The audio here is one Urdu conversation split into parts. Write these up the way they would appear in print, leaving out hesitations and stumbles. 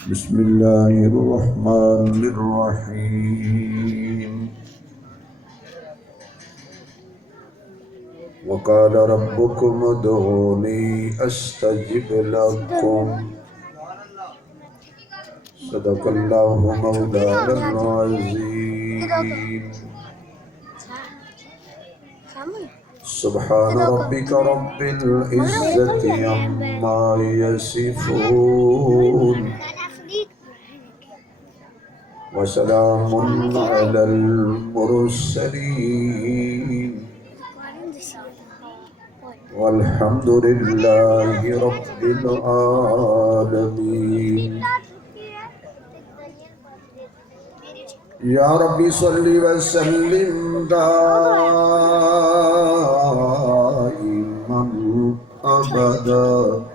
بسم الله الرحمن الرحيم وقال ربكم ادعوني استجب لكم صدق الله مولانا العظيم سبحان ربك رب العزة عما يصفون وسلام على المرسلين والحمد لله رب العالمين يا ربي صل وسلم دائما أبدا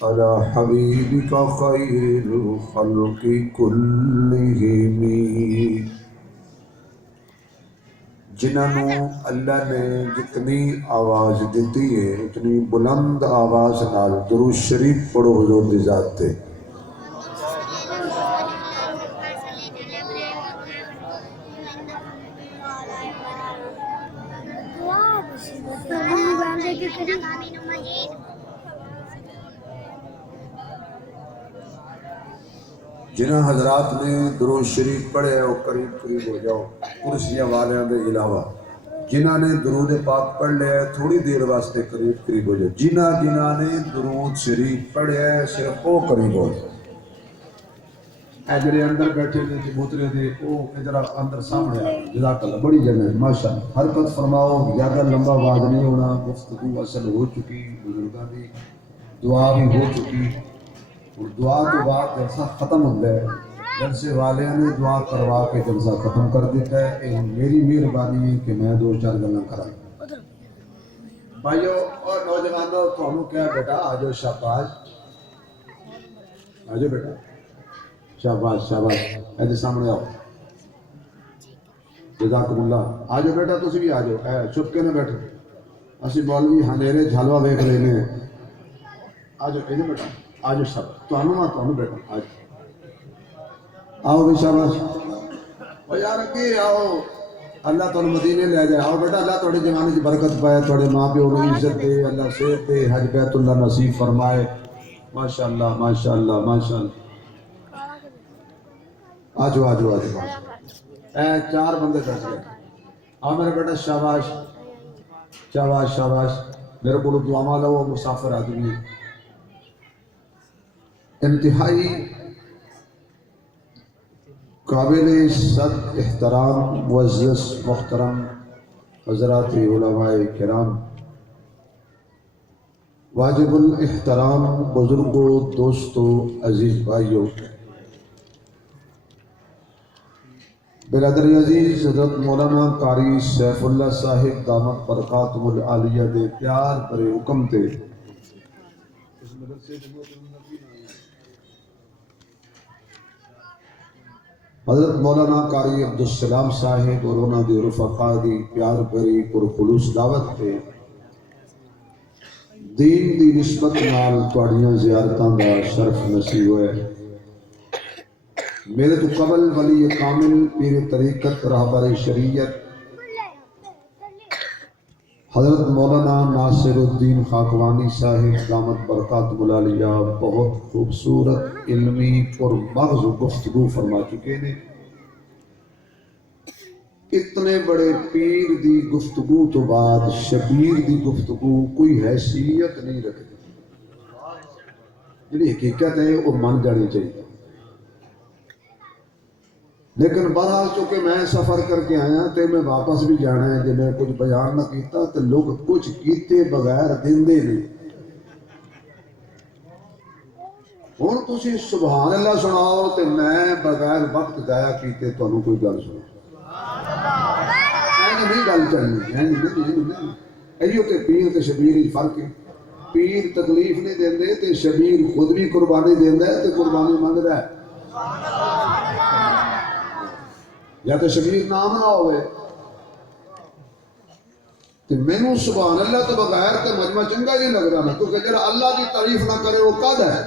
على حبيبك خير الخلق كلهم جنہوں اللہ نے جتنی آواز دیتی ہے اتنی بلند آواز نال درود شریف پڑھو حضور دی ذات تے جنہ حضرات نے درود شریف پڑھے وہ قریب قریب ہو جاؤ کرسیاں والیاں دے علاوہ جنہ نے درود پاک پڑھ لیا ہے تھوڑی دیر واسطے قریب قریب ہو جاؤ جنہ نے درود شریف پڑھے ہے صرف وہ قریب ہو جاؤ اے جڑے اندر بیٹھے نے چبوترے دے وہ ادھر اندر سامنے آ جزاک اللہ بڑی جگہ ہے ماشاءاللہ حرکت فرماؤ زیادہ لمبا آواز نہیں ہونا گفتگو اصل ہو چکی بزرگاں دی دعا بھی ہو چکی اور دعا کے بعد جلسہ ختم ہوتا ہے جلسے والیاں نے دعا کروا کے جلسہ ختم کر دیتا ہے یہ میری مہربانی ہے کہ میں دو چار گلاں کرائیں بھائیو اور نوجوانوں تھانوں کیا بیٹا آجو شاباش آجو بیٹا شاباش شاباش ایسے سامنے آؤ جزاکم اللہ آجو بیٹا تسی بھی آجو چھپ کے نہ بیٹھو اسی مولوی ہنیرے جھالوا ویکھ لینے ہیں آجو ایجو بیٹا آجو شاباش تو بیٹا آج آؤ بھی شاباش او یار اگے آؤ اللہ تعالی مدینے لے جائے آؤ بیٹا اللہ تھوڑے جوانی کی برکت پائے تھوڑے ماں پیو کو عزت دے اللہ صحت دے حج بیت اللہ نصیب فرمائے ماشاءاللہ ماشاءاللہ ماشاءاللہ آجو آجو آجو اے چار بندے بیٹھ گئے آؤ میرے بیٹا شاباش شاباش شاباش میرے کو دعا مالا وہ مسافر آدمی انتہائی قابل صد احترام معزز محترم حضرات علماء کرام واجب الاحترام بزرگوں دوستوں عزیز بھائیوں برادر عزیز حضرت مولانا قاری سیف اللہ صاحب دامت برکاتہ العالیہ دے پیار برے حکم تے حضرت مولانا قاری عبدالسلام صاحب اور انہاں دی رفقا دی پیار بری پر خلوص دعوت تے دین دی نسبت نال تواڈیاں زیارتاں دا شرف نصیب ہوئے میرے تو قبل ولی کامل پیر طریقت رہبر شریعت حضرت مولانا ناصر الدین خاکوانی صاحب دامت برکاتہ العالیہ بہت خوبصورت علمی اور مغز گفتگو فرما چکے نے اتنے بڑے پیر دی گفتگو تو بعد شبیر دی گفتگو کوئی حیثیت نہیں رکھتی جنہی حقیقت ہے وہ من جانی چاہیے لیکن بہرحال چونکہ میں سفر کر کے آیا تے میں واپس بھی جانا ہے جب میں کچھ بیان نہ کیتا تو لوگ کچھ کیتے بغیر دیندے نہیں ہن تسی سبحان اللہ سناؤ تے میں بغیر وقت ضائع کیتے تانوں کوئی گل سنا نہیں گل چلنی ایو تے پیر تے شبیر ہی فرق ہے پیر تکلیف نہیں دیندے تے شبیر خود بھی قربانی دیندا ہے تے قربانی منگدا ہے یا تو شبیر نام نہ ہوئے تو میں سبحان اللہ تو بغیر تو مجمع چنگا نہیں لگ رہا نا کیونکہ جڑا اللہ کی تعریف نہ کرے وہ قد ہے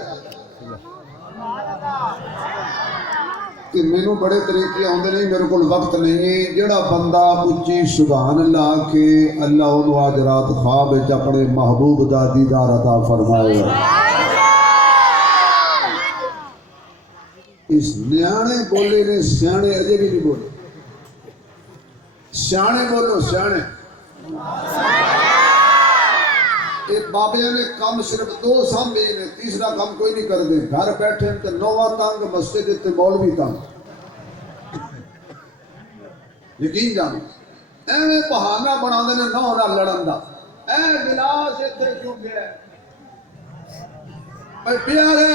کہ مینو بڑے طریقے آتے نہیں، میرے کو وقت نہیں ہے. جڑا بندہ اچھی سبحان اللہ کے اللہ انہوں آج رات خواب وچ اپنے محبوب دا دیدار عطا فرمائے. اس نیانے بولے نے سیانے اجے بھی نہیں بولے. سیانے بولو سیانے. ایک بابے نے کام صرف دو سامنے نے، تیسرا کام کوئی نہیں کر دے. گھر بیٹھے تے نواں تنگ، مسجد تے مولوی تنگ. یقین جانو ایویں بہانہ بنا دے نے نو نال لڑن دا. اے گلاس اتنے کیوں گیا بھائی پیارے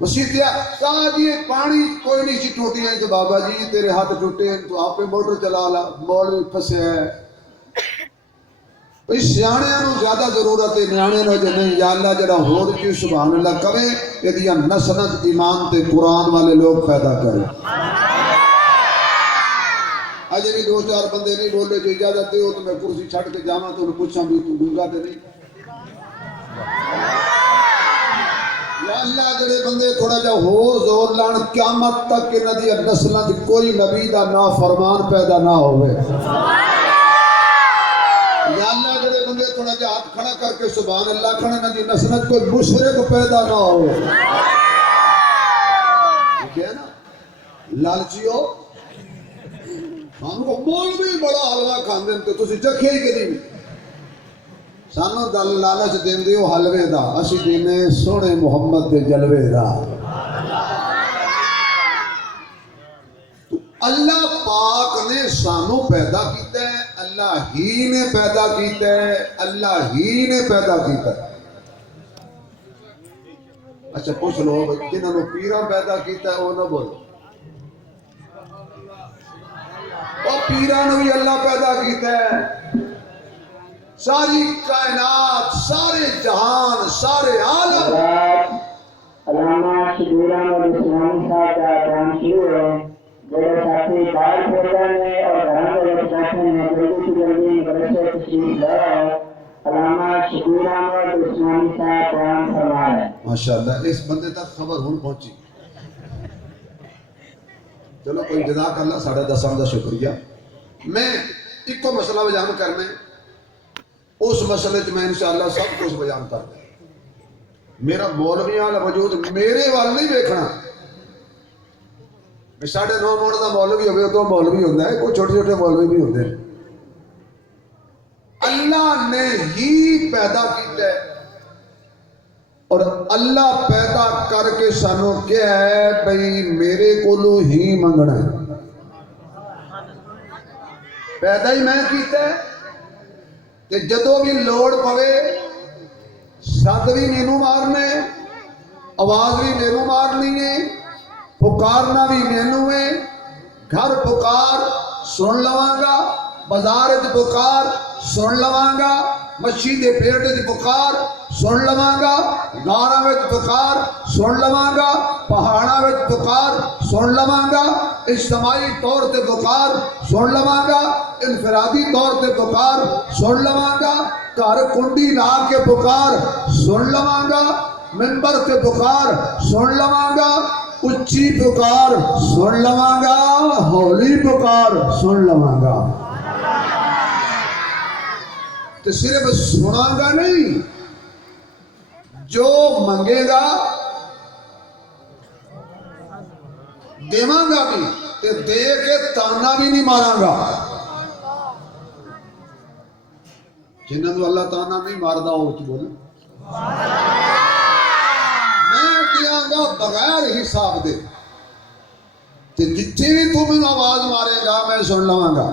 مسیتیا شاہ جی پانی کوئی نہیں سی ٹوٹی ہے تو بابا جی تیرے ہاتھ ٹوٹے ہیں تو آپ موٹر چلا لا. مولوی پھسیا ہے. اس سیاڑیاں نو زیادہ ضرورت ہے، نیانے نو جو نہیں. یا اللہ جڑا ہور کی سبحان اللہ کرے یہ نسلیں ایمان تے قرآن والے لوگ پیدا کرے. اجے بھی دو چار بندے نہیں بولے، جو اجازت دے ہو تو میں کرسی چھڑ کے جاواں تو انہیں پوچھاں بھی تو گنگا تے نہیں. یا اللہ جڑے بندے تھوڑا جا ہو زور لان قیامت تک انہاں دی نسلاں دی کوئی نبی دا نافرمان پیدا نہ ہوئے. یا اللہ جڑے بندے تھوڑا جا ہاتھ کھڑا کر کے سبحان اللہ کھڑا انہاں دی نسلاں کوئی مشرک پیدا نہ ہوئے. ٹھیک ہے نا لالچیو ہم کو مولوی بڑا حلوہ کھاندے تے تسی چکھے ہی کدی نہیں. سانو دل لالچ دیندے ہو حلوے دا، اسی دینے سونے محمد دے جلوے دا. اللہ پاک نے سانو پیدا کیتا ہے، اللہ ہی نے پیدا کیتا ہے، اللہ ہی نے پیدا کیتا ہے. اچھا پوچھ لو جنہوں نے پیران پیدا کیتا ہے وہ نہ بولو. اور پیران بھی اللہ پیدا کیتا ہے. ساری کائنات، سارے جہان، سارے عالم. علامہ شبیر احمد عثمانی صاحب کا کام شروع ہے. میرے ساتھی بار پھیرتا ہے اور گھروں کے بیٹھے ہیں. جلدی سے جلدی مدرسے تشریف لے آئے. علامہ شبیر احمد عثمانی صاحب کام فرما ہے. ماشاءاللہ اس بندے تک خبر ہون پہنچی. چلو کوئی جزاک اللہ ساڑھے دسان دا شکریہ. میں ایک کو مسئلہ بیان کرنے، اس مسئلے میں انشاءاللہ سب کچھ بیان کر دیں. میرا مولوی والا وجود میرے وال نہیں دیکھنا. ساڑھے 9 موڑ دا مولوی ہوئے تو مولوی ہوتا ہے، کوئی چھوٹے چھوٹے مولوی بھی ہوتے ہیں. اللہ نے ہی پیدا کیتا ہے اور اللہ پیدا کر کے سانو کیا ہے بھئی میرے کولو ہی منگنا ہے. پیدا ہی میں کیتا ہے کہ جدو بھی لوڑ پوے سد بھی مینوں مارنے، آواز بھی مینوں مارنی ہے، پکارنا بھی مینوں ہے. گھر پکار سن لواں گا، بازار وچ پکار سن لواں گا، مچھی دے پیٹ وچ پکار سن لواں گا، گاراں وچ پکار سن لواں گا، پہاڑاں وچ پکار سن لواں گا، اجتماعی طور تے پکار سن لواں گا، انفرادی طور تے پکار سن لواں گا، گھر کنڈی لا کے پکار سن لواں گا، منبر تے پکار سن لواں گا، اچھی پکار سن لواں گا، ہولی پکار سن لواں گا. تو صرف سنا گا نہیں، جو منگے گا دیواں گا بھی، تے دے کے تانا بھی نہیں ماراں گا. جنہوں اللہ تانا نہیں ماردا ہو تو بولو میں دیاں گا بغیر حساب دے. تے جتھے بھی تو میں آواز مارے گا میں سن لواں گا،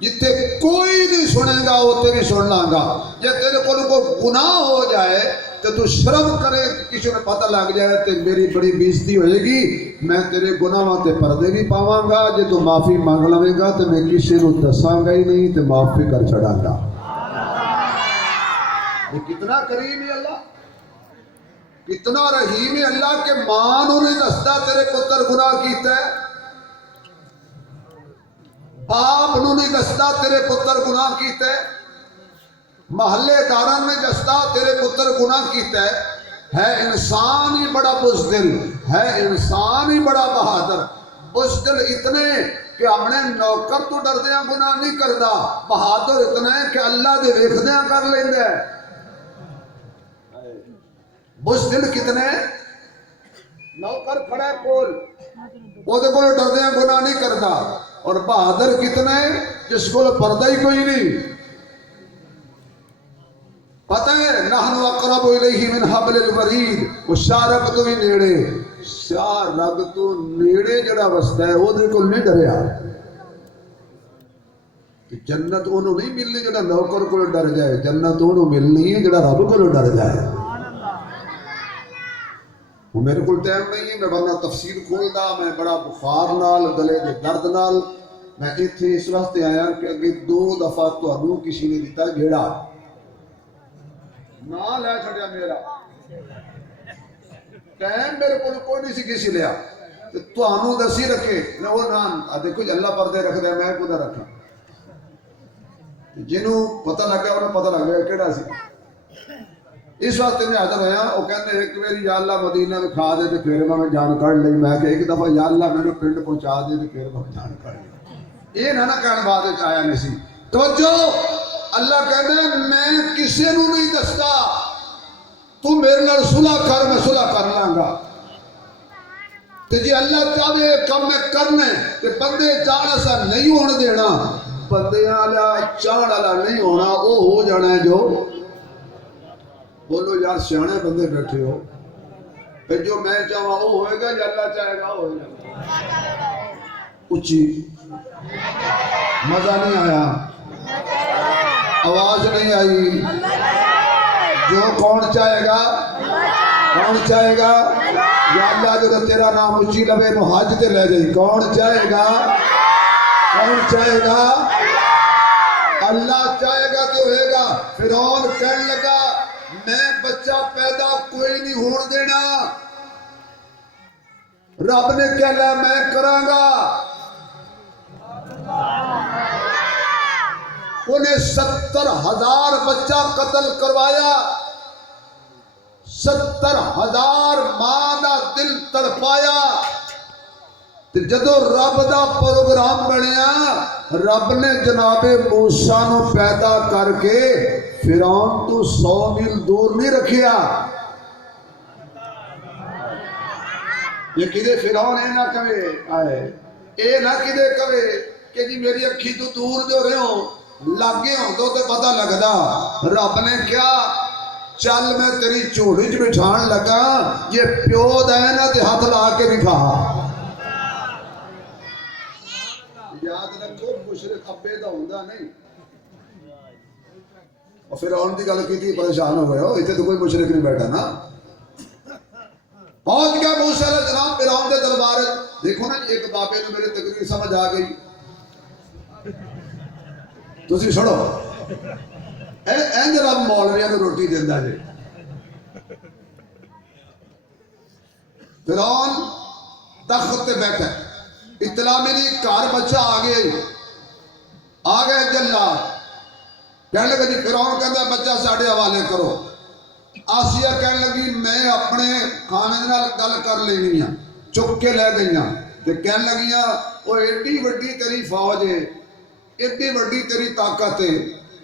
جتے کوئی نہیں سنے گا وہ بھی سن لاں گا. جے تیرے کو گناہ ہو جائے تو شرم کرے کسی نے پتہ لگ جائے تو میری بڑی بےزتی ہوئے گی. میں تیرے گناہاں تے پردے بھی پاواں گا. جے تو معافی مانگ لوے گا تو میں کسی کو دساں گا ہی نہیں تو معافی کر چھڑاں گا. یہ کتنا کریم ہے اللہ، کتنا رحیم ہے اللہ کہ ماں نو نہیں دسدا تیرے پتر گناہ کیتا ہے، باپ نو نہیں دسدا تیرے پتر گناہ کیتا ہے، محلے داران نے دسدا تیرے پتر گناہ کیتا ہے. ہے انسان ہی بڑا بزدل، ہے انسان ہی بڑا بہادر. بزدل اتنے کہ اپنے نوکر تو ڈردیاں گناہ نہیں کرتا، بہادر اتنے کہ اللہ دے ویکھدیاں کر لیندے. بزدل کتنے؟ نوکر کھڑا ہے کول، وہ دے کول ڈردیاں گناہ نہیں کرتا. اور بہادر کتنے؟ جس کو پردہ ہی کوئی نہیں. پتہ ہے نحن اقرب الیہ من حبل الورید، وہ شاہ رگ تو ہی نیڑے، شاہ رگ تو نیڑے جڑا وستا ہے وہ دے کول نہیں ڈریا. جنت انہوں نہیں ملنی جڑا نوکر کو ڈر جائے، جنت انہوں ملنی ہے جڑا رب کو ڈر جائے. وہ میرے کو ٹائم نہیں ہے، میں ورنہ تفسیر کھولدا، میں بڑا بخار نال گلے دے درد نال میں اتنے اس واسطے آیا کہ اگے 2 دفعہ تہانوں کسی نے دیتا گھیڑا نہ لے چھڑیا، میرا ٹائم میرے کو کوئی نہیں سی کسی لیا تہانوں دسی رکھے میں وہ نہ دیکھو جی اللہ پردے رکھ دیا، میں کدھر رکھا. جنہوں پتہ لگ گیا انہوں پتہ لگ گیا کیڑا سی. اس واسطے میں حاضر ہویا. وہ کہتے ایک میری یا اللہ مدینہ میں کھا دے تو پھر میں جان کر لی. میں کہ ایک دفعہ یا اللہ میں نے پنڈ پہنچا دے تو پھر میں جان کر لی. یہ نہ کہنے بعد آیا نہیں سی. توجہ، اللہ کہتے ہیں میں کسی نو نہیں دستا، تو میرے نال صلح کر، میں صلح کر لاں گا. تے جی اللہ چاہے کم میں کرنے تے بندے چاہنا سا نہیں ہونے دینا، بندے والا چاہن والا نہیں ہونا، وہ ہو جانا ہے جو بولو یار سیانے بندے بیٹھے ہو. پھر جو میں چاہوں وہ ہوئے گا یا اللہ چاہے گا وہ ہوئے گا. اچھی مزہ نہیں آیا، آواز نہیں آئی. جو کون چاہے گا، کون چاہے گا یا اللہ جو تیرا نام اچھی لبے نو حج تے لے جائی. کون چاہے گا، کون چاہے گا؟ اللہ چاہے گا تو ہوئے گا. فرعون کہنے لگا میں بچہ پیدا کوئی نہیں ہون دینا، رب نے کہا میں کراں گا. انہیں 70,000 بچہ قتل کروایا، 70,000 ماں دا دل تڑپایا. جدو رب دا پروگرام بنیا، رب نے جناب موسیٰ نو پیدا کر کے فرعون تو 100 میل دور نہیں رکھیا. یہ کدے فرعون اے نہ کہے آئے، اے نہ کدے کہے کہ جی میری اکھی تو دور جو رہے ہوں لگے ہوں تو پتہ لگدا. رب نے کیا چل میں تیری چوڑی چ بٹھان لگا، یہ پیو دینا تے ہاتھ لا کے دکھا. یاد رکھو مشرک ابے دا ہوندا نہیں. اور فرعون دی گل کیتی پریشان ہو گئے ہو، اتنے تو کوئی مشرک نہیں بیٹھا نا. پہنچ گیا موسیٰ علیہ السلام فرعون دے دربار. دیکھو نا ایک بابے نے میرے تقریر سمجھ آ گئی، تسی چھڑو اینج رب مولویاں نو روٹی دیندا جی. فرعون تخت تے بیٹھا، اطلاع میری گھر بچہ آ گئے جلال. کہنے لگا جی فرعون کہتا بچہ ساڑھے حوالے کرو. آسیہ کہنے لگی میں اپنے خامد نال گل کر لینی ہاں، چک کے لے گئیاں. تے کہنے لگیاں وہ ایڈی وڈی تیری فوج ہے، ایڈی وڈی تیری طاقت ہے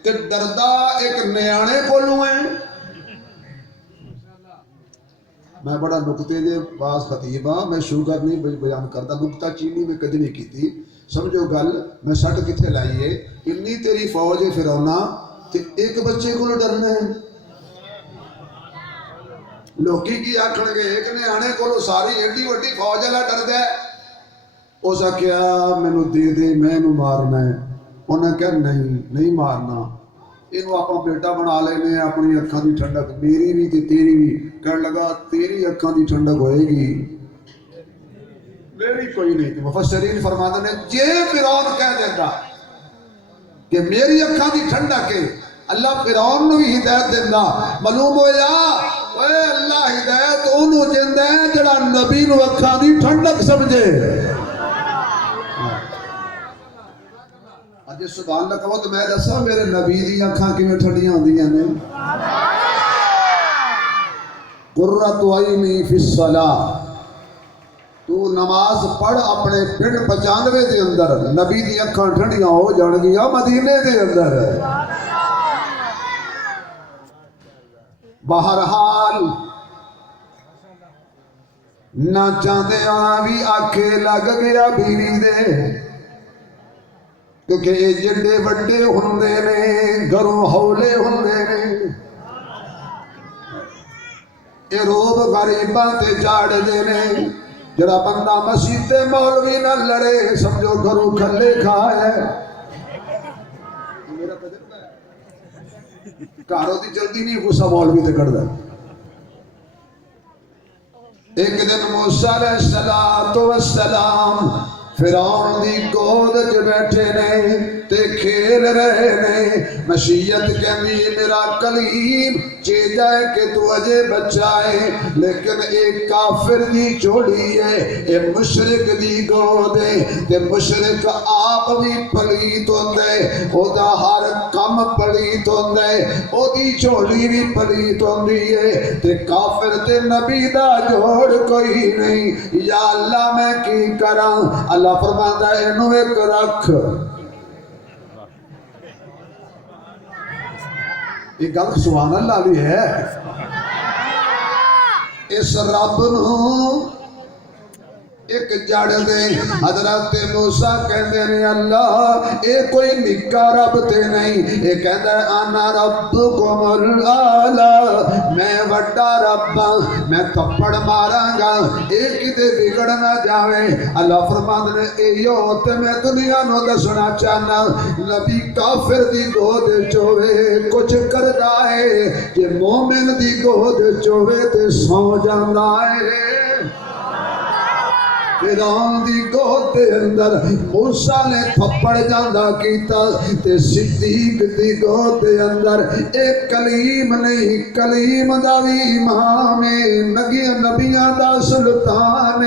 کہ ڈردا ایک نیانے کولوں ہے. میں بڑا نکتے دے باز خطیب ہاں، میں شوگر نہیں بیان کرتا، نکتہ چینی میں کدی نہیں کیتی. سمجھو گل میں سٹ کتھے لائیے. انی تیری فوج ہے فرعونا تے ایک بچے کو ڈرنا ہے. لوکی کی آکھن گے ایک نے آنے کو ساری ایڈی وڈی فوج والا ڈردا ہے. اس آخیا مینوں دے دے میں انہوں مارنا ہے. انہیں کہا نہیں مارنا، انہوں اپنا بیٹا بنا لینے اپنی اکھاں دی ٹھنڈک میری بھی تے تیری بھی. کہنے لگا تیری اکھاں دی ٹھنڈک ہوئے گی میری کوئی نہیں. تو مفسرین فرماتے نے جے فرعون کہہ دیتا کہ میری اکھاں دی ٹھنڈک ہے، اللہ فرعون نو بھی ہدایت دینا. معلوم ہویا اے اللہ ہدایت انہوں دیندے ہیں جڑا نبی نو اکھاں دی ٹھنڈک سمجھے. اج سبحان اللہ کہو تو میں دسا میرے نبی دی اکھاں کیویں ٹھنڈیاں ہوندیاں نے. قرۃ عینی فی الصلاۃ، تو نماز پڑھ اپنے پنڈ 95 دے اندر، نبی دی اکھاں ٹھنڈیاں ہو جان گیاں مدینے دے اندر۔ بہرحال نہ چاہتے بھی آکھے لگ گیا بیوی دے، کیونکہ یہ جڑے وڈے ہوندے نے گھروں ہولے ہوندے نے، یہ روب غریباں تے چاڑ دے نے۔ جڑا بندہ مسجد تے مولوی نہ لڑے سمجھو گھروں کھلے کھائے۔ کاروں دی جلدی نہیں غصہ مولوی تے کڑدا۔ ایک دن موسیٰ علیہ السلام فرعون دی گود وچ بیٹھے نے تے کھیل رہے نے، مشیت کہندی میرا کلیم چے جائے کہ تو اجے بچہ ہے، لیکن ایک کافر دی چوڑی ہے، اے مشرک دی گود ہے، تے مشرک آپ بھی پلیت ہوندے، او دا ہر کم پلیت ہوندے، او دی چوڑی بھی پلیت ہوندی ہے، تے کافر تے نبی دا جوڑ کوئی نہیں، یا اللہ میں کی کراں؟ اللہ فرماتا ہے انہوں ایک رکھ۔ یہ گل سبحان اللہ بھی ہے۔ اس رب نو ایک جڑ دے، حضرت موسیٰ کہندے نے اللہ اے کوئی نکا رب تے نہیں، اے کہندا ہے انا ربکم الاعلی، میں وڈا رب ہاں، میں تھپڑ ماراں گا اے کتے بگڑ نہ جاوے۔ اللہ فرماندے نے اے یو تے میں دنیا نو دسنا چاہنا، نبی کافر دی گود چوے کچھ کردا ہے، کہ مومن دی گود چوے تے سو جاندا ہے۔ فرعون دی گود دے اندر موسیٰ نے تھپڑ جاندہ کیتا، تے صدیق دی گود دے اندر ایک کلیم نہیں، کلیم دا بھی امام نبیاں دا سلطان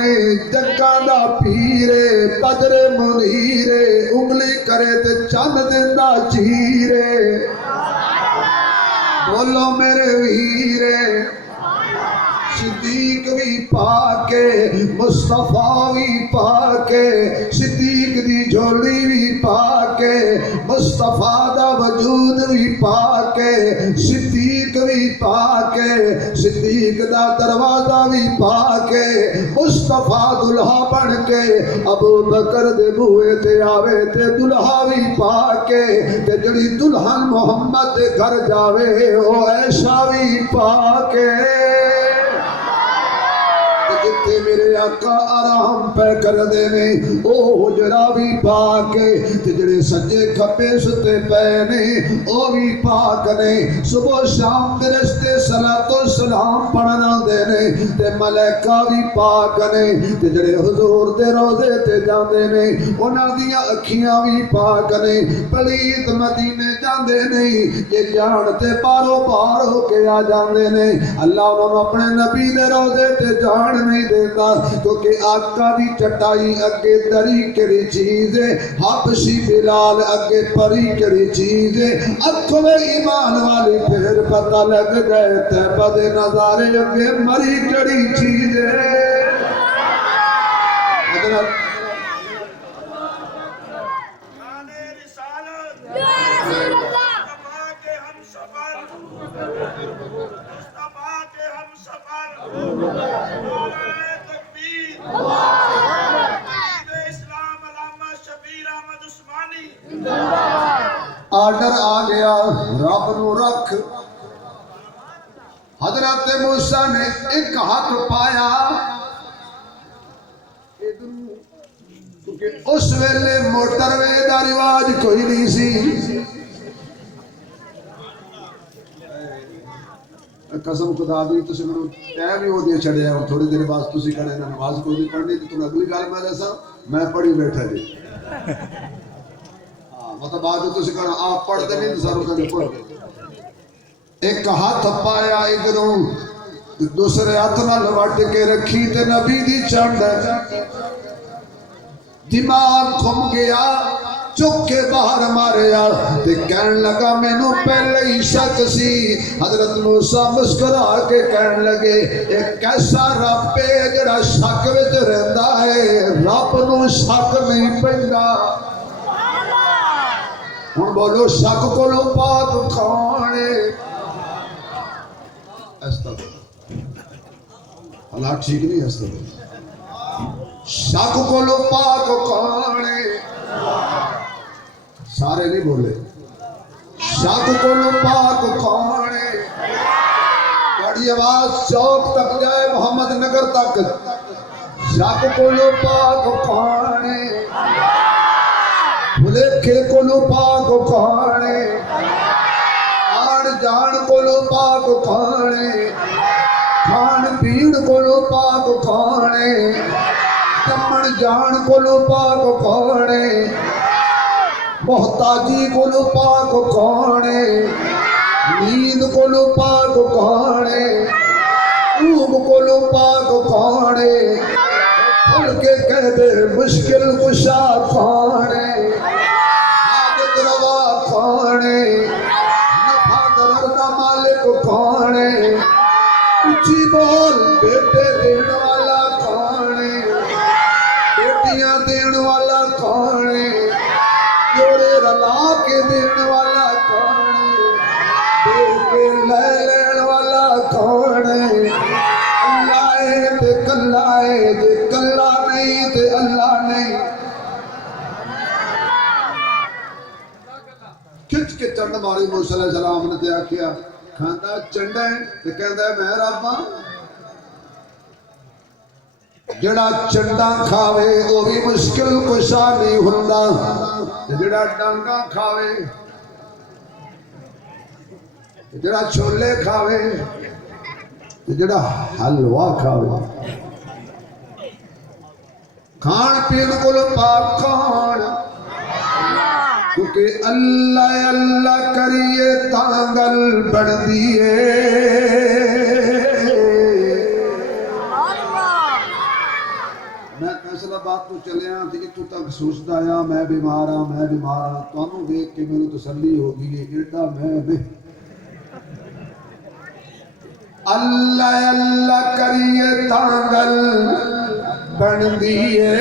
جگہ دا پیرے بدر منیرے، انگلی کرے تے چند دندا چیرے، بولو میرے ویرے۔ صدیق بھی پاکے، مصطفیٰ بھی پاکے، صدیق دی جھولی بھی پاکے، مصطفیٰ دا وجود بھی پاکے، صدیق بھی پاکے، صدیق دا دروازہ بھی پاکے، مصطفیٰ دلہا بن کے ابو بکر دے بوئے تے آوے تے دلہا بھی پاکے، تے جڑی دلہن محمد دے گھر جاوے او ایشا بھی پاکے۔ جتے میرے آقا آرام پہ کر دینے او حجرہ بھی پاکے، تے جڑے سجے کھپے ستے پینے او بھی پاک نے، صبح شام درستے صلاۃ و سلام پڑھنا دینے، تے ملائکہ بھی پاک نے، تے جڑے حضور دے روزے تے جاندے نے انہاں دیاں اکھیاں بھی پاک نے، پلیت مدینے جاندے نہیں یہ جانتے پارو پار ہو کے آ جاندے نے۔ اللہ انہوں نے اپنے نبی دے روزے تے جان نہیں دیتا، کیونکہ آقا دی چٹائی اگے دری کری چیز ہے، حبشی بلال اگے پری کری چیز ہے، اکھوں میں ایمان والی پھر پتہ لگ گئے تیبہ دے نظارے اگے مری کری چیز ہے۔ حضرت آرڈر آ گیا رب نو رکھ۔ حضرت موسیٰ نے ایک ہاتھ پایا، کیونکہ اس ویلے موٹر وے دا رواج کوئی نہیں سی۔ قسم خدا دی تسی منو ٹائم ہی ہو دیا چھڑے اور تھوڑی دیر بعد تسی کہنے نماز کوئی نہیں پڑھنی تو تم اگلی گال میں جیسا میں پڑھی بیٹھا جی۔ مطلب آج تسی کہنا آپ پڑھتے نہیں ساروں کا نہیں پڑھتے۔ ایک ہاتھ پایا ادھروں دوسرے ہاتھ نہ لوٹ کے رکھی تے نبی دی چنڈ دماغ گھم گیا، چک کے باہر ماریا تے کہن لگا مینوں پہلے ہی شک سی حضرت موسیٰ مسکرا کے کہن لگے ایک کیسا رب ہے جڑا شک وچ رہندا ہے رب نوں شک نہیں پیندا ہن بولو شک کولوں پاک کون ہے استغفر حالات ٹھیک نہیں استغفر شک کولوں پاک کون ہے سارے نہیں بولے شک کولوں پاک کون ہے بڑی آواز چوک تک جائے محمد نگر تک شک کولوں پاک کون ہے بھلیکھے کولوں پاک کون ہے آن جان کولوں پاک کون ہے کھان پین کولوں پاک کون ہے جمن جان کولوں پاک کون ہے محتاجی کولوں پاک کون ہے نیند کولوں پاک کون ہے اوب کولوں پاک کون ہے کھل کے کہہ دے مشکل کشا کون ہے حاجت روا کون ہے نفع ضرر کا مالک کون ہے اچھی بول بیٹے دین والا کون ہے بیٹیاں دین والا کون ہے جوڑے رلا کے دین والا کون ہے دے کے لے لین والا کون ہے اللہ ہے تے کلا ہے تے کلا نہیں تے اللہ نہیں کھچ کے چنڈ ماری موسیٰ علیہ السلام نے تے آکھیا کھاندا چنڈا ہے تے کہندا ہے میں رب ہاں جڑا چنڈا کھاوے وہ بھی مشکل کشا نہیں ہوندا جڑا ڈانگا کھاوے جڑا چھولے کھاوے جڑا حلوہ کھاوے کھان پین کولوں پاک کون کیونکہ اللہ اللہ کریے تانگل بڑھ دیئے میں فیصلہ بات تو چلے ہاں تھی تو تک سوچتا آیا میں بیمار ہاں تو انہوں دیکھ کے میرے تسلی ہوگی یہ ایڈا میں نہیں اللہ اللہ کریے تانگل بن دیئے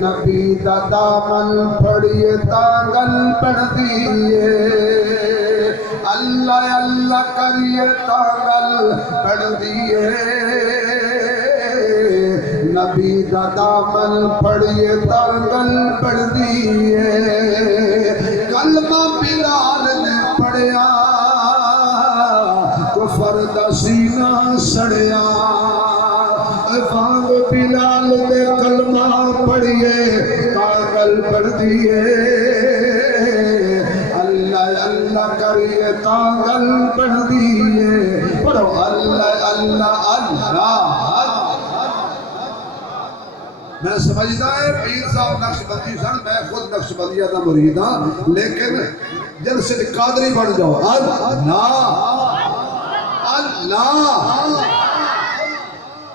نبی دا دامن پھڑیے تانگل بن دیئے اللہ اللہ کریے تانگل بن دیئے نبی دا دامن پھڑیے تانگل بن دیئے کلمہ بلال نے پڑھیا کفر دا سینہ سڑیا فانگ بلال دے کلمہ پڑھیے پاگل پڑھ دیئے اللہ اللہ کریے پاگل پڑھ دیئے پڑھو اللہ اللہ اللہ میں سمجھتا ہے پیر صاحب نقش بندی سن میں خود نقش بندیہ دا مرید ہاں لیکن جلسے قادری بڑھ جاؤ اللہ اللہ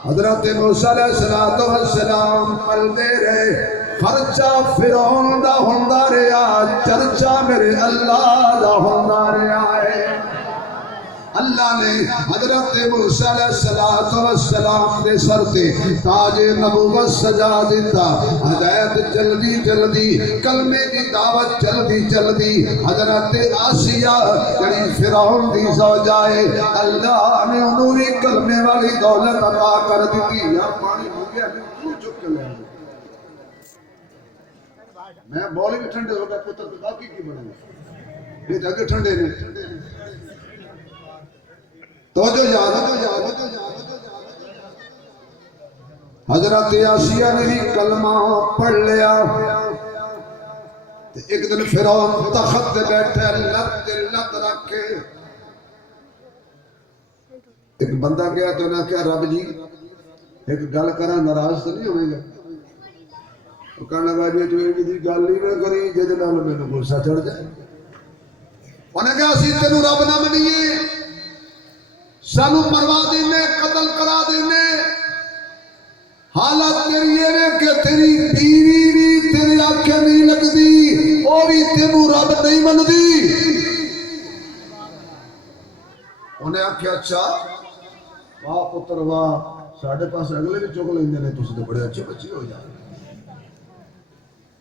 حضرت موسیٰ علیہ السلام پل دے رہے خرچہ فرعون دا ہوندا رہا چرچا میرے اللہ دا ہوندا رہا ہے اللہ نے حضرت موسیٰ علیہ السلام دے سر تے تاج نبوت سجا دیتا ہدایت جلدی جلدی کلمے دی دعوت جلدی جلدی حضرت آسیہ جڑی فرعون دی زوجائے اللہ نے انہوں نے کلمے والی دولت عطا کر دیتی یا پانی ہو گیا کیوں چک کے لے میں بولی بھی ٹھنڈے ہو گیا پتر تو باقی کی بڑھنے یہ جگہ ٹھنڈے نے توجہ یاد حضرت آسیہ نے بھی کلمہ پڑھ لیا ایک دن فرعون تخت دے بیٹھے لت رکھے ایک بندہ گیا تو انہاں کہا رب جی ایک گل کرا ناراض تو نہیں ہوئے گا تو کہنے لگا جی جو ایک دی گل ہی نہ کری جے نال مینوں غصہ چڑھ جائے انہاں کہا اسی تینوں رب نہ منیے سانو مروا دینے قتل کرا دینے حالت تیری ہے کہ تیری بیوی وہ بھی تینوں رب نہیں مندی. انہیں آخیا اچھا واہ پتر واہ ساڈے پاس اگلے بھی چک لیندے نے تسی تے بڑے اچھے بچے ہو جاتے.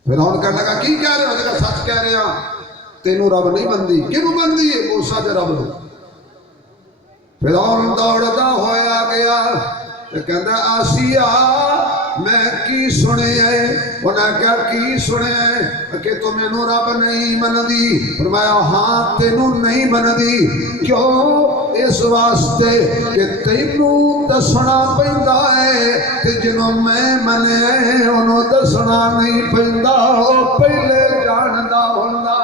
فرعون کہنے لگا کی کہہ رہے ہو؟ کہا سچ کہہ رہے ہیں تینوں رب نہیں مندی. کیوں مندی ہے؟ موسیٰ دے رب نو. فرعون دوڑدا ہویا گیا تے کہندا آسیہ میں کی سنے ہے. انہیں کہا کی سنے ہے کہ تو مینوں رب نہیں مندی. فرمایا ہاں تینوں نہیں مندی. کیوں؟ اس واسطے کہ تینوں دسنا پیندا ہے تے جنوں میں منیا انہوں دسنا نہیں پیندا. او پہلے جاندا ہوندا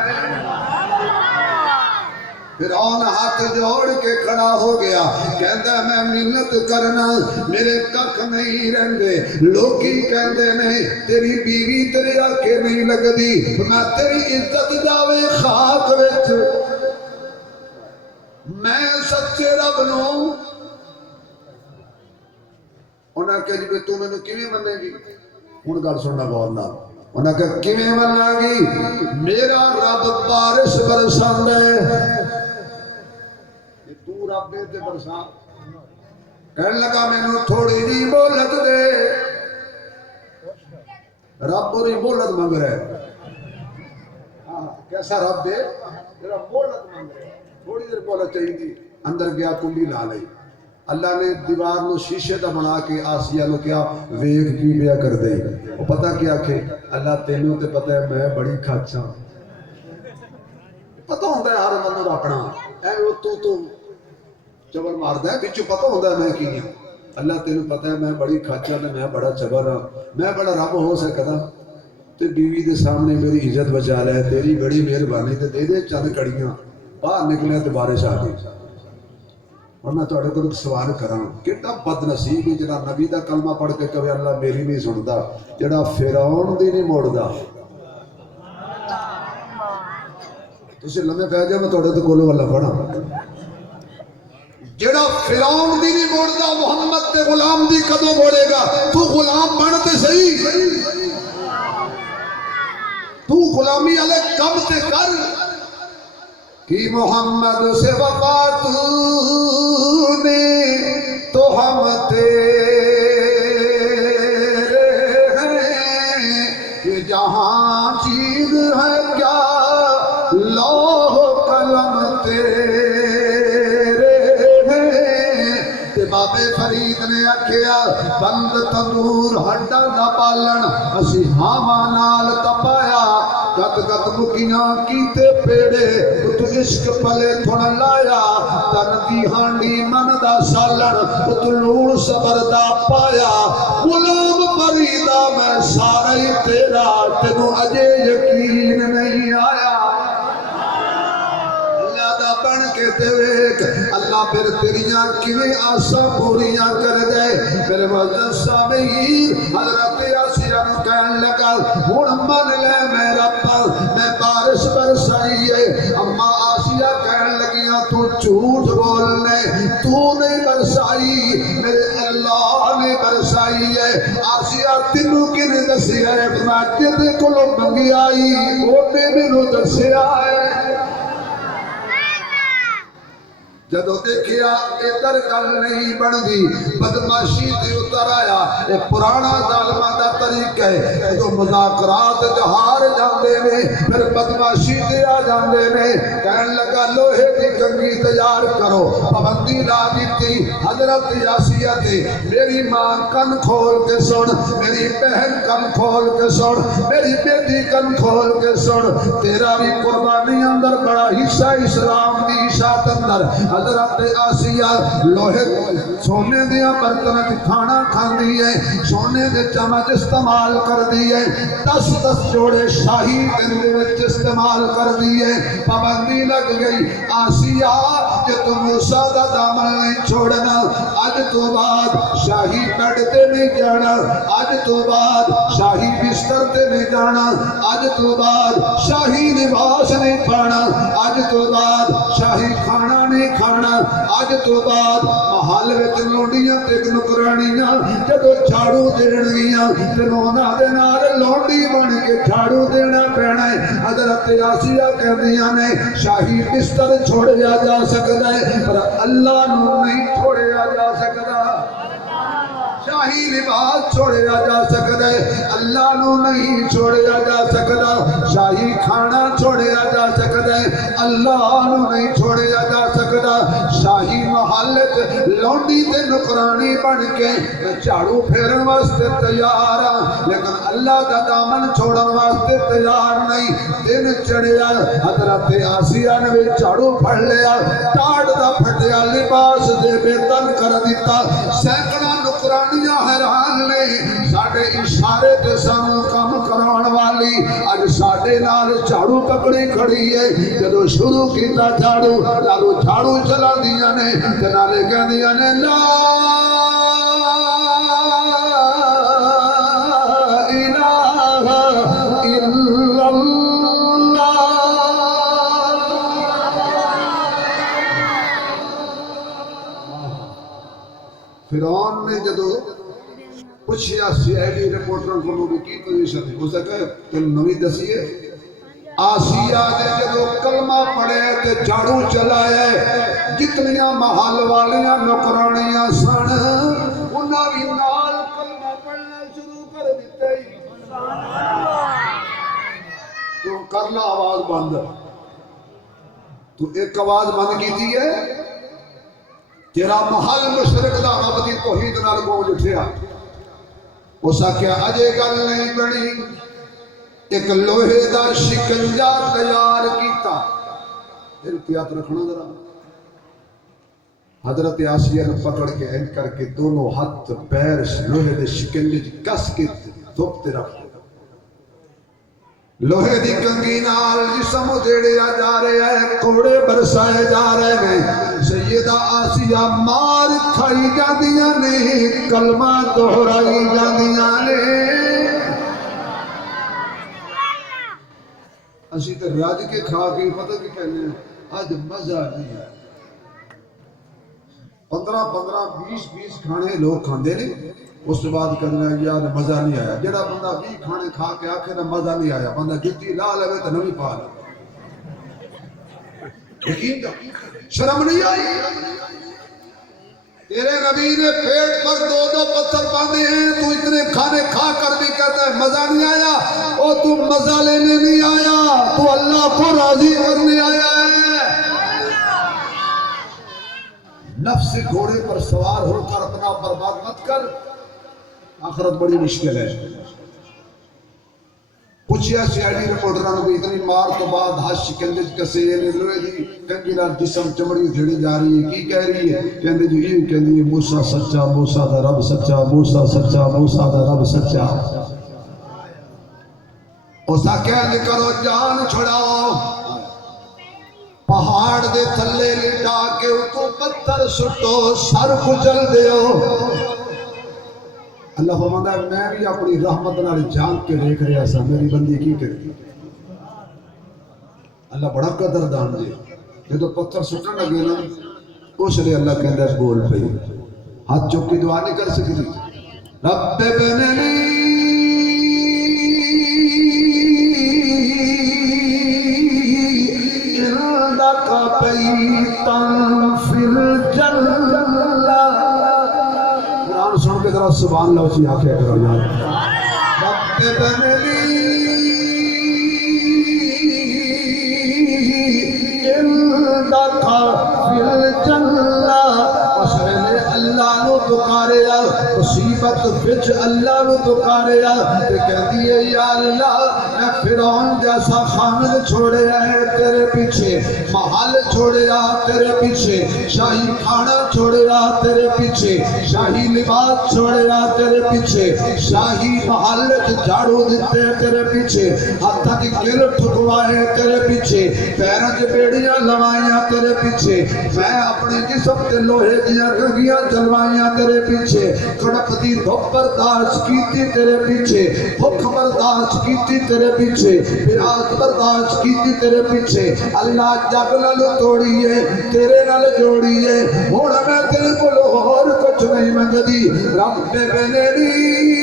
ہے. فرعون ہاتھ جوڑ کے کھڑا ہو گیا کہندا میں محنت کرنا میرے ککھ نہیں رہندے. لوکی کہندے نے تیری بیوی تیرے آکے نہیں لگدی. میں تیری عزت جاوے خاک وچ. میں سچے رب نو انہاں کہ جی تو مینوں کیویں منے گی؟ ہن گل سننا غور نال. انہاں کہ کیویں منا گی؟ میرا رب بارش برساندا ہے. تو رب دے برساں. کہنے لگا مینوں تھوڑی جی مہلت دے. رب پوری مہلت مانگ رہا ہے. ہاں کیسا رب ہے جڑا مہلت مانگ رہا ہے. تھوڑی دیر مہلت چاہیے تھی. اندر گیا کنڈی لا لئی. اللہ نے دیوار نو شیشے دا بنا کے آسیہ نو کیا ویکھ کی بیا کر دے. وہ پتہ کیا کہ اللہ تینوں تے پتہ ہے میں بڑی کھچ ہاں. پتہ ہوندا ہے ہر بندے اپنا اے او تو چبر ماردا ہے بچوں پتہ ہوندا ہے میں کی ہوں. اللہ تینوں پتہ ہے میں بڑی کھچ ہاں تے میں بڑا چبر ہاں. میں بڑا رب ہو سکدا تے بیوی دے سامنے میری عزت بچا لے. تیری بڑی مہربانی تے دے دے چند کڑیاں. باہر نکلے تے بارش آ گئی. اور میں تھوڑے کو سوال کراں کتنا بد نصیب ہے جڑا نبی دا کلمہ پڑھ کے کہے اللہ میری نہیں سندا. جڑا فرعون دی نہیں موڑدا. تسی لمے پہ جاؤ میں تھوڑے تے کولوں اللہ پڑھاں. جڑا فرعون دی نہیں موڑدا محمد تے غلام دی کدوں موڑے گا؟ تو غلام بن تے صحیح. تو غلامی والے کم تے کر. کہ محمد سے وفا تو نے تو ہم تیرے ہیں. یہ جہاں چیز ہے کیا لوح قلم تیرے ہیں. تے بابے فرید نے آکھیا بند تندور ہڈاں دا پالن اسی ہاواں نال تپایا. گت گت مکیاں کیتے پیڑے تو عشق پلے تھوڑ لایا. تن دی ہانڈی من دا سالن تو لون صبر دا پایا. غلام فریدا میں سارا ہی تیرا تینوں اجے یقین نہیں آیا. بن کے دیکھ اللہ پھر تیریاں کیویں آساں پوریاں کر دے. پھر معزز سامعین حضرت آسیہ نو کہن لگا ہن من لے میرا پر میں بارش برسائی ہے. اما آسیہ کہن لگیاں تو جھوٹ بولنے تو نہیں برسائی میرے اللہ نے برسائی ہے. آسیہ تینوں کی نے دسی ہے میں جدے کولوں منگی آئی اونے مینوں دسیا ہے. جدو دیکھیا ادھر گل نہیں بندی بدماشی تے اتر آیا. یہ پرانا ظالماں دا طریقہ ہے. جدو مذاکرات جہار جاندے نے پھر بدماشی تے آ جاندے نے. کہن لگا لوہے دی کنگھی تیار کرو. پابندی لا دیتی حضرت آسیہ تے. میری ماں کن کھول کے سن, میری بہن کن کھول کے سن, میری بیٹی کن کھول کے سن. تیرا بھی قربانی اندر بڑا حصہ اسلام دی اشاعت اندر. حضرت آسیہ لوہے سونے دیا برتن کھانا کھاندی ہے, سونے دے چمچ استعمال کر دی ہے, 10 جوڑے شاہی دن وچ استعمال کر دی ہے. پابندی لگ گئی آسیہ کہ تم موسیٰ دا دامن نہیں چھوڑنا. اج تو بعد شاہی بیڈ تے نہیں جانا, اج تو بعد شاہی بستر تے نہیں جانا, اج تو بعد شاہی لباس نہیں پانا, اج تو بعد شاہی کھانا نہیں کھانا, اج تو بعد محل وچ لونڈیاں تے نکرانیاں جدو جھاڑو دینگیاں تینوں انہاں دے نال لونڈی بن کے جھاڑو دینا پینا ہے۔ حضرت آسیہ کہندیاں نے شاہی بستر چھوڑیا جا سکتا ہے پر اللہ نو نہیں چھوڑیا جا سکتا، شاہی لباس چھوڑیا جا سکتا ہے اللہ نو نہیں چھوڑیا جا سکتا، شاہی کھانا چھوڑیا جا سکتا ہے اللہ نو نہیں چھوڑیا جا سکتا، شاہی محلت لونڈی تے نکرانی بن کے جھاڑو پھیرن واسطے تیار ہاں لیکن اللہ دا دامن چھوڑن واسطے تیار نہیں۔ دن چڑھیا حضرت آسیہ نے بھی جھاڑو پھڑ لیا، ٹاٹ دا پھٹیا لباس دے بے تن کر دیتا، سینکڑا نکرانیاں حیران نے ساڑھے اشارے تے سانو کم کران والی اج ساڑھے نال جھاڑو پکڑی کھڑی ہے۔ جدو شروع کیتا جھاڑو لالو جھاڑو چلا دیا نے جنالے کہہ دیا نے لا الہ الا اللہ۔ فرعون نے جدو پوچھیا سی آئی ڈی رپورٹروں کو بھی کی پوزیشن ہے، اسے کہے تم نوی دسیے آسیہ دے جدو کلمہ پڑھے تے جھاڑو چلائے جتنیاں محل والیاں نکرانیاں سن انہاں بھی نال کلمہ پڑھنا شروع کر دیتے ہی۔ تو کرنا آواز بند، تو ایک آواز بند کی تھی ہے تیرا محل مشرق دا رب دی توحید نال گونج اٹھیا۔ اس آکھیا اجے گل نہیں بنی، ایک لوہے دا شکنجا تیار کیتا، احتیاط رکھنا ذرا۔ حضرت آسیہ نے پکڑ کے این کر کے دونوں ہاتھ پیر لوہے دے شکنجے کس کے دھوپتے رکھ لوہے دی کنگھی نال جسم اجڑیا جا رہا ہے، کوڑے برسائے جا رہے ہیں۔ سیدہ آسیہ مار کھائی جاندیاں نے، کلمہ دہرائی جاندیاں نے۔ اسی تے راج کے کھا کے پتہ کی کہنے ہیں آج مزہ نہیں ہے۔ 15 20 کھانے لوگ کھاندے نہیں، اس کے بعد کہنا یار مزہ نہیں آیا۔ جڑا بندہ 20 کھانے کھا کے آکھے نا مزہ نہیں آیا، بندہ جتی لا لے تو نوی پا لے۔ یقین کا شرم نہیں آئی؟ تیرے نبی نے پیٹ پر 2 پتھر باندھے ہیں، تو اتنے کھانے کھا کر بھی کہتا ہے مزہ نہیں آیا۔ او تو مزہ لینے نہیں آیا، تو اللہ کو راضی کرنے آیا ہے۔ نفس گھوڑے پر سوار ہو کر اپنا برباد مت کر، آخرت بڑی مشکل ہے۔ پوچھیا سی آئی ڈی رپورٹروں کو اتنی مار تو بعد ہاتھ شکنجے کسے نے لوہے دی کنگھی نال جسم چمڑی جھڑی جا رہی ہے، کی کہہ رہی ہے؟ کہندے جی یہ کہندی ہے موسیٰ سچا، موسیٰ دا رب سچا، موسیٰ سچا، موسیٰ دا رب سچا۔ اسا کہندے کرو جان چھڑاؤ، پہاڑ دے تھلے لٹا کے اتو پتھر سٹو، سر کچل دیو۔ اللہ فرماتا ہے میں بھی اپنی رحمت نال جان کے دیکھ رہا سا میری بندی کی کرتی۔ اللہ بڑا قدردان دے، جدو پتھر سٹن لگے نا اس لیے اللہ کہتا ہے بول پئی، ہاتھ چوک کی دعا نہیں کر سکتی۔ رب ابن لی عندک بیتا فی الجنہ۔ قرآن سن کے ذرا سبحان اللہ اسی آنکھیں کرو یار۔ رب ابن لی عندک فی الجنہ۔ اسرے اللہ نو پکاریا، مصیبت وچ اللہ نو پکاریا تے کہندی ہے یا اللہ میں فرعون جیسا خامد چھوڑیا ہے تیرے پیچھے، محل چھوڑیا تیرے پیچھے، شاہی کھانا چھوڑیا تیرے پیچھے، شاہی لباس چھوڑیا تیرے پیچھے، شاہی محل جھاڑو دیتے تیرے پیچھے، ہاتھاں دی گل ٹھکوائے تیرے پیچھے، پیراں چ بیڑیاں لوائیاں تیرے پیچھے، میں اپنی جسم تے لوہے دیاں کنگھیاں چلوائیاں تیرے پیچھے، کڑک دی دھوپ برداشت کیتی تیرے پیچھے، بھوک برداشت کیتی تیرے پیچھے، پیاس برداشت کیتی تیرے پیچھے۔ اللہ جگ نال توڑیے تیرے نال جوڑیے، ہن میں تیرے کول اور کچھ نہیں جدی رب بنری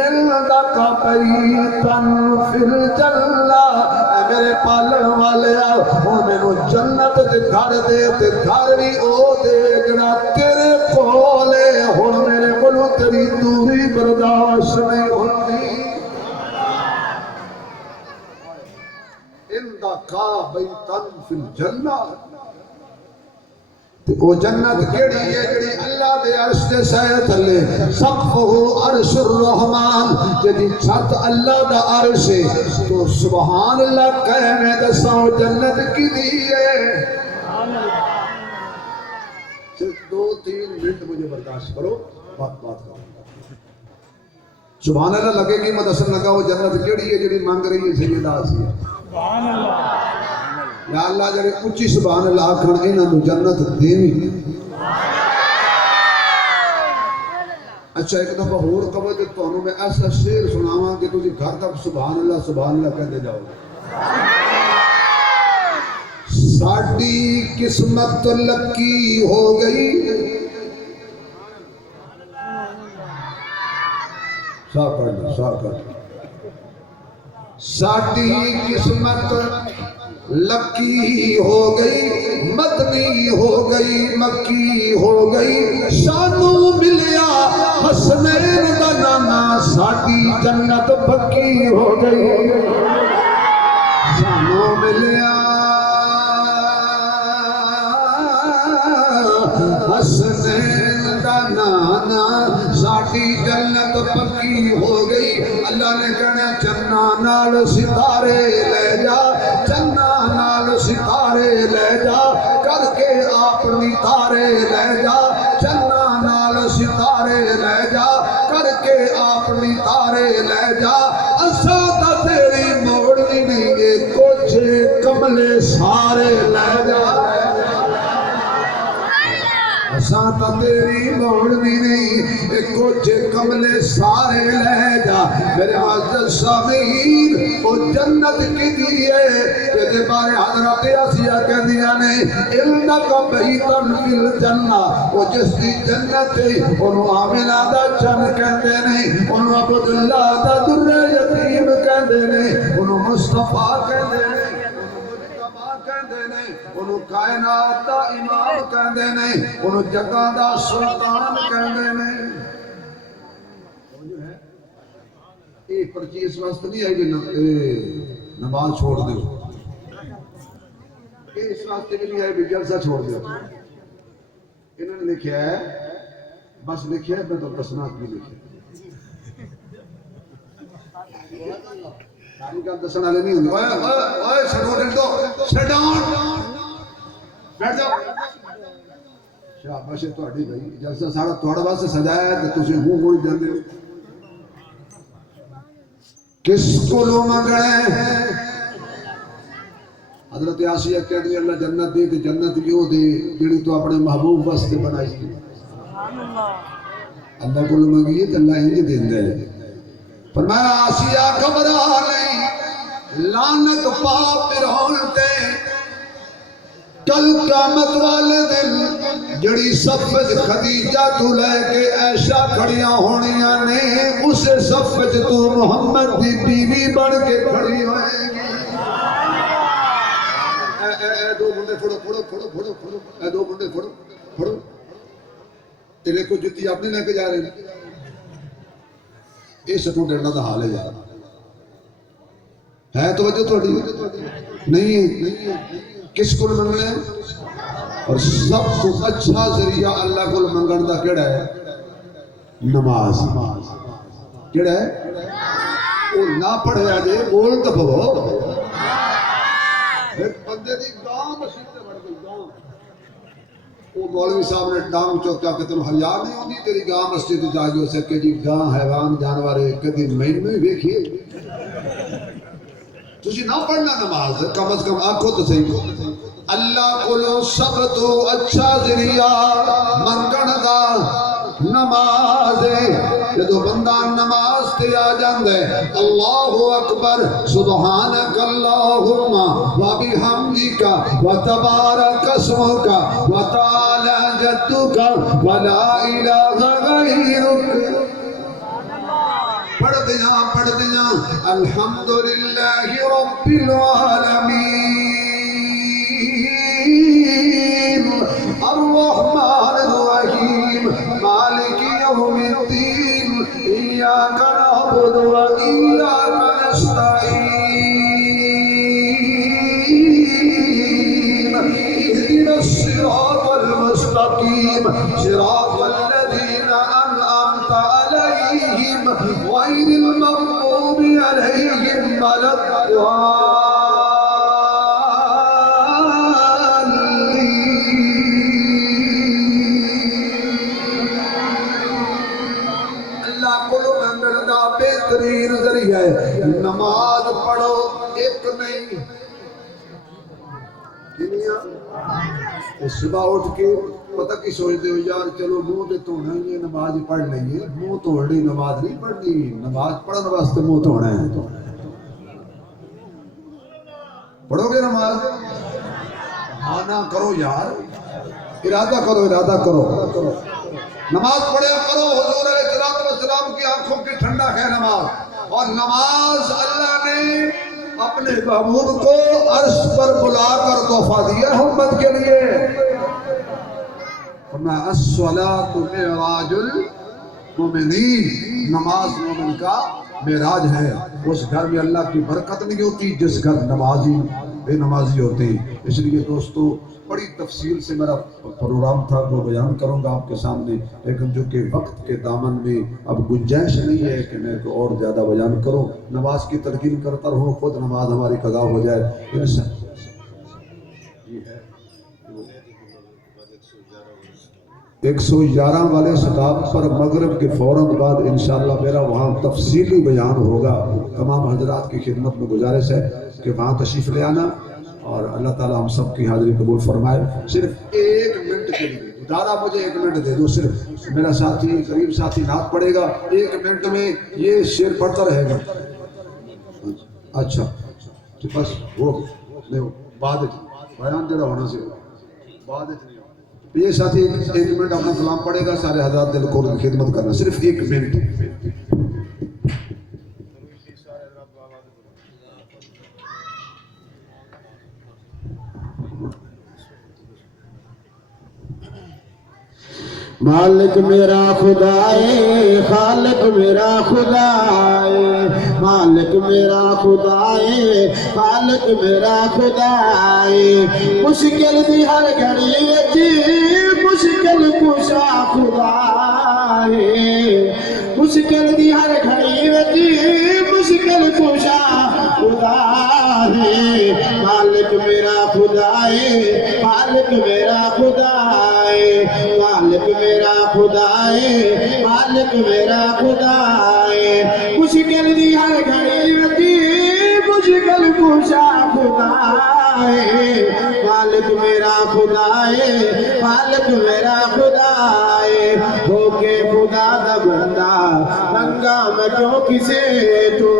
اندکا بیتن فی الجنہ میرے پالن والے ہوں مینوں جنت دے گھر دے تے گھر بھی او دے جڑا تیرے کولے ہن میرے کولوں تیری دوری برداشت نہیں ہوندی اندکا بیتن فی الجنہ او جنت کیڑی ہے جڑی اللہ دے عرش دے سایہ تھلے سقفہ عرش الرحمن جدی چھت اللہ دا عرش ہے تو سبحان اللہ کہنے دساؤ جنت کی دی ہے صرف 2-3 منٹ مجھے برداشت کرو بات کرو سبحان اللہ لگے گی میں دسن لگا وہ جنت کیڑی ہے جڑی مانگ رہی ہے سیدہ آسیہ سبحان اللہ یا اللہ جڑے اچھی سبحان اللہ آکھن انہاں نوں جنت دیوی اچھا ایک دفعہ ہور کہو تے تانوں میں ایسا شعر سناواں کہ تسی گھر تک سبحان اللہ کہتے جاؤ ساڈی قسمت لکی ہو گئی صاف کر ساڈی قسمت لکی ہو گئی مدنی ہو گئی مکی ہو گئی سانو ملیا حسنین دا نانا ساڈی جنت پکی ہو گئی سانو ملیا حسنین دا نانا ساڈی جنت پکی ہو گئی اللہ نے کہنا چنا نال ستارے لے جا چنا نال ستارے لے جا کر کے اپنی تارے لے جا چنا نال ستارے لے جا کر کے اپنی تارے لے جا اساں تا تیری موڑنی نہیں ہے کچھ کملے سارے لے جا اساں تا تیری موڑنی نہیں کچھ کملے سارے لے جا میرے معزز سامعین او جنت کی دیئے جدے بارے حضرت آسیہ کہندیاں نے انکا بیتن فی الجنہ او جس دی جنت ہے انہوں آمنہ دا چن کہندے نے انہوں عبداللہ دا در یتیم کہندے نے انہوں مصطفیٰ کہندے نے انہوں کائنات دا امام کہندے نے انہوں جگہ دا سلطان کہندے نے یہ پرچی اس واسطے نہیں آئی کہ نماز چھوڑ دو اس واسطے بھی نہیں آئی کہ جلسہ چھوڑ دو انہوں نے لکھا ہے بس لکھا ہے میں تو دسنات بھی لکھا ساری کا دسن والے نہیں ہوندے اوئے سٹوڈنٹ دو سٹ ڈاؤن بیٹھ جاؤ شاباش تہاڈی بھائی جلسہ سارا تہاڈے واسطے سجایا ہے تے تسی ہوں کوئی جاندے ہو کس کو لو منگنے حضرت آسیہ کہہ دی اللہ جنت دے تے جنت کیوں دے جڑی تو اپنے محبوب واسطے بنائی تھی اللہ کو منگیے تے اللہ انج دیندا ہے فرمایا آسیہ گھبرا نہیں لعنت پا فرعون تے کل قیامت والے دن جڑی صف وچ خدیجہ تو لے کے عائشہ کھڑیاں ہونیاں نے اس صف وچ تو محمد دی بیوی بن کے کھڑی ہوئے گی اے دو بندے پھڑو اے دو بندے پھڑو تیرے کو جتی اپنے لے کے جا رہے ہیں یہ سٹوڈنٹ دا حال ہے یار ہے توجہ تھوڑی نہیں ہے کس کو منگنا ہے اور سب تو اچھا ذریعہ اللہ کو منگن دا کیڑا ہے نماز کیڑا ہے وہ نہ پڑھے آجے بول تو پڑھو ایک بندے دی گاں مسجد سے بڑھ گئی گاں وہ مولوی صاحب نے ڈانگ چوکا کہ تنو حیا نہیں ہوندی تیری گاں مسجد جا جو سکے جی گاں حیوان جانور کدی میں ویکھیے تجھے نہ پڑھنا نماز کم از کم آنکھو تو صحیح اللہ کو سب تو اچھا ذریعہ منگن دا نماز جدو بندہ نماز تے آ جاندے اللہ اکبر سبحانک اللہم و بحمدک و تبارک اسمک و تعالی جدک و لا الہ غیرک. پڑھ دیاں الحمدللہ رب العالمین الرحمن الرحیم مالک یوم الدین ایاک نعبد و ایاک نستعین اهدنا الصراط المستقیم صراط الذین انعمت علیہم غیر المغضوب علیہم ولا الضالین. بہترین ذریعہ ہے. نماز پڑھو ایک نہیں صبح اٹھ کے پتہ کی سوچتے ہو یار چلو منہ تے دھونا ہی ہے نماز پڑھ لئیے. منہ دھوڑی نماز نہیں پڑھنی. نماز پڑھنے واسطے منہ دھونا ہے. پڑھو گے نماز ہاں نہ کرو یار ارادہ کرو نماز پڑھیا کرو. حضور علیہ السلام کی آنکھوں کی ٹھنڈا ہے نماز. اور نماز اللہ نے اپنے محبوب کو عرش پر بلا کر تحفہ دیا ہے امت کے لیے. فرمایا الصلاۃ معراج المؤمنین. نماز مومن کا معراج ہے. اس گھر میں اللہ کی برکت نہیں ہوتی جس گھر نمازی بے نمازی ہوتی. اس لیے دوستو بڑی تفصیل سے میرا پروگرام تھا وہ بیان کروں گا آپ کے سامنے لیکن جو کہ وقت کے دامن میں اب گنجائش نہیں ہے کہ میں اور زیادہ بیان کروں. نماز کی تلقین کرتا رہوں خود نماز ہماری قضا ہو جائے. 111 والے سٹاپ پر مغرب کے فوراً بعد انشاءاللہ میرا وہاں تفصیلی بیان ہوگا. تمام حضرات کی خدمت میں گزارش ہے کہ وہاں تشریف لے آنا اور اللہ تعالیٰ ہم سب کی حاضری قبول فرمائے. صرف 1 منٹ کے لیے ادارہ مجھے 1 منٹ دے دو. صرف میرا ساتھی قریب ساتھی نعت پڑھے گا 1 منٹ میں یہ شعر پڑھتا رہے گا. اچھا بس وہ بعد بیان جڑا ہونا سے بعد یہ ساتھی 1 منٹ اپنا کلام پڑھے گا. سارے حضرات دل کو خدمت کرنا صرف 1 منٹ. مالک میرا خدائے خالق میرا خدائے مالک میرا خدائے خالق میرا خدائے. مشکل دی ہر گھڑی وچ مشکل کشا خدائے. مشکل دی ہر گھڑی وچ مشکل کشا خدائے. مالک میرا خدائے خالق میرا خدائے. مالک میرا خدائے مالک میرا خدائے. مشکل دی ہر گھڑی وچ مشکل کشا خدائے. مالک میرا خدائے مالک میرا خدائے. ہو کے خدا دا بندہ منگا میں کیوں کسے تو.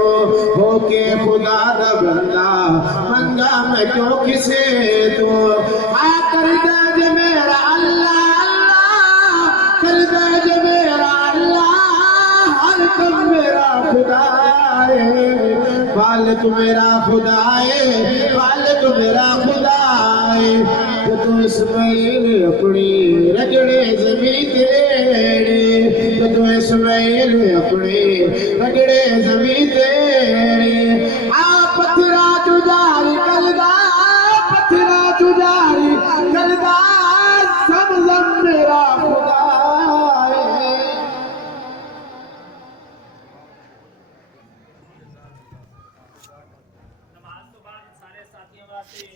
ہو کے خدا دا بندہ منگا میں کیوں کسے تو. آ کر دے جو میرا اللہ کر دے جو میرا اللہ ہر کم میرا خدائے. مالک میرا خدائے مالک میرا خدائے. تو اسماعیل اپنی رگڑے زمین تیرے. تو اسماعیل اپنی رگڑے زمین تیرے. پتھرا تجاری کلدا پتھرا تجاری کلدا زمزم میرا خدائے. نماز تو بعد سارے ساتھیوں واسطے